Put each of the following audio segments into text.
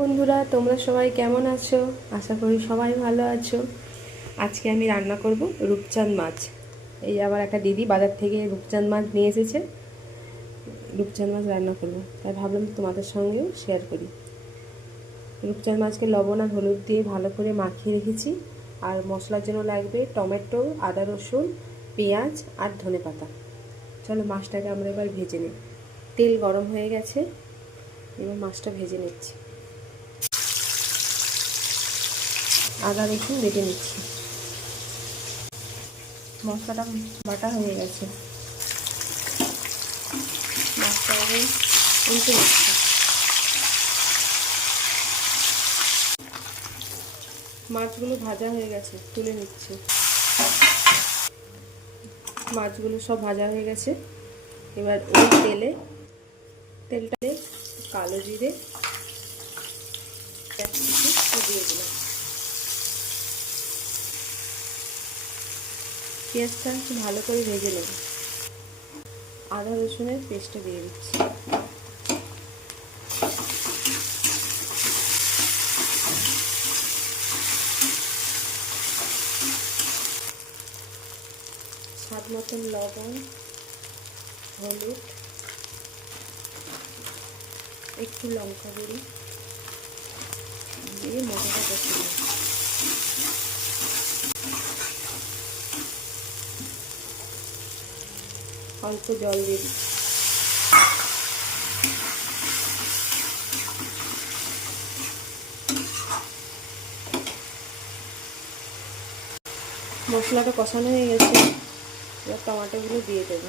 বন্ধুরা, তোমরা সবাই কেমন আছো? আশা করি সবাই ভালো আছো। আজকে আমি রান্না করব রূপচাঁদ মাছ। এই আবার একটা দিদি বাজার থেকে রূপচাঁদ মাছ নিয়ে এসেছে। রূপচাঁদ মাছ রান্না করব, তাই ভাবলাম তোমাদের সঙ্গেও শেয়ার করি। রূপচাঁদ মাছকে লবণ আর হলুদ দিয়ে ভালো করে মাখিয়ে রেখেছি। আর মশলার জন্য লাগবে টমেটো, আদা রসুন, পেঁয়াজ আর ধনেপাতা। চলো মাছটাকে আমরা এবার ভেজে নিই। তেল গরম হয়ে গেছে, এবার মাছটা ভেজে নিচ্ছি। আদা রসুন বেটে নিচ্ছি। মশলাটা বাটা হয়ে গেছে, মাছটা উল্টে নিচ্ছি। মাছগুলো ভাজা হয়ে গেছে, তুলে নিচ্ছি। মাছগুলো সব ভাজা হয়ে গেছে। এবার ওই তেলটাতে কালো জিরে দিয়ে দিলাম। পেঁয়াজটা একটু ভালো করে ভেজে নেব। আদা রসুনের পেস্টটা দিয়ে দিচ্ছি। স্বাদ মতন লবণ, হলুদ, একটু লঙ্কা গুঁড়ি দিয়ে মশলাটা কষে নেব। অল্প জল দিয়ে দিচ্ছি। মশলাটা কষানো হয়ে গেছে, এবার টমেটোগুলো দিয়ে দেবো।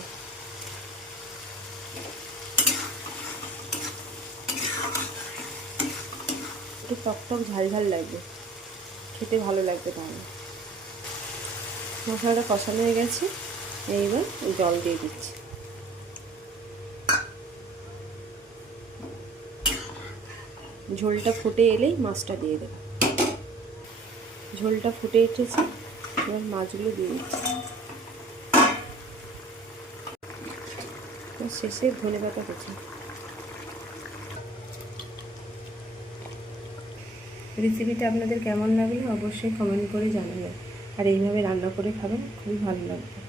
একটু টক ঝাল ঝাল লাগবে, খেতে ভালো লাগবে। তাহলে মশলাটা কষানো হয়ে গেছে, এইবার জল দিয়ে দিচ্ছি। ঝোলটা ফুটে এলেই মাছটা দিয়ে দেবো। ঝোলটা ফুটে এসেছে, এবার মাছগুলো দিয়ে দিচ্ছি। শেষে ধনেপাতা কুচি। রেসিপিটা আপনাদের কেমন লাগলো অবশ্যই কমেন্ট করে জানাবেন। আর এইভাবে রান্না করে খাবেন, খুবই ভালো লাগবে।